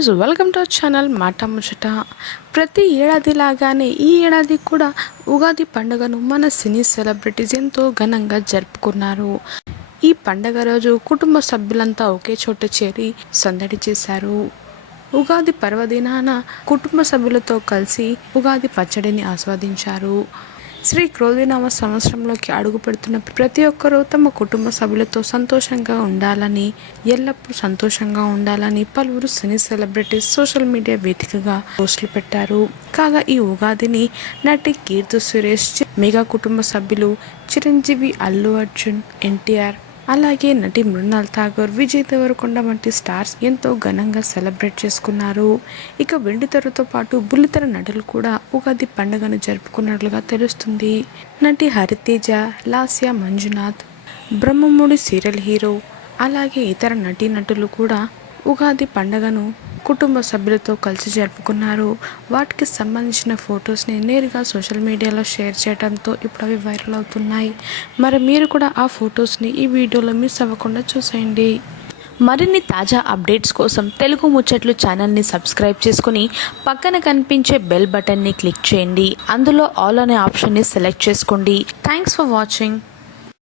Friends welcome to our channel మాట ముచ్చట ప్రతి ఏడాది లాగానే ఈ ఏడాది కూడా ఉగాది పండుగను మన సినీ సెలబ్రిటీస్ ఎంతో ఘనంగా జరుపుకున్నారు. ఈ పండగ రోజు కుటుంబ సభ్యులంతా ఒకే చోట చేరి సందడి చేశారు. ఉగాది పర్వదినాన కుటుంబ సభ్యులతో కలిసి ఉగాది పచ్చడిని ఆస్వాదించారు. శ్రీ క్రోధినామ సంవత్సరంలోకి అడుగు పెడుతున్న ప్రతి ఒక్కరూ తమ కుటుంబ సభ్యులతో సంతోషంగా ఉండాలని ఎల్లప్పుడూ సంతోషంగా ఉండాలని పలువురు సినీ సెలబ్రిటీస్ సోషల్ మీడియా వేదికగా పోస్టులు పెట్టారు. కాగా ఈ ఉగాదిని నటి కీర్తి సురేష్ మెగా కుటుంబ సభ్యులు చిరంజీవి అల్లు అర్జున్ ఎన్టీఆర్ అలాగే నటి మృణాల్ ఠాగూర్ విజయ్ దేవరకొండ వంటి స్టార్స్ ఎంతో ఘనంగా సెలబ్రేట్ చేసుకున్నారు. ఇక వెండితెరతో పాటు బుల్లితెర నటులు కూడా ఉగాది పండుగను జరుపుకున్నట్లుగా తెలుస్తుంది. నటి హరితేజ లాస్య మంజునాథ్ బ్రహ్మముడి సీరియల్ హీరో అలాగే ఇతర నటీనటులు కూడా ఉగాది పండుగను కుటుంబ సభ్యులతో కలిసి జరుపుకున్నారు. వాటికి సంబంధించిన ఫొటోస్ని నేరుగా సోషల్ మీడియాలో షేర్ చేయడంతో ఇప్పుడు అవి వైరల్ అవుతున్నాయి. మరి మీరు కూడా ఆ ఫొటోస్ని ఈ వీడియోలో మిస్ అవ్వకుండా చూసేయండి. మరిన్ని తాజా అప్డేట్స్ కోసం తెలుగు ముచ్చట్లు ఛానల్ని సబ్స్క్రైబ్ చేసుకుని పక్కన కనిపించే బెల్ బటన్ని క్లిక్ చేయండి. అందులో ఆల్ అనే ఆప్షన్ని సెలెక్ట్ చేసుకోండి. Thanks for watching.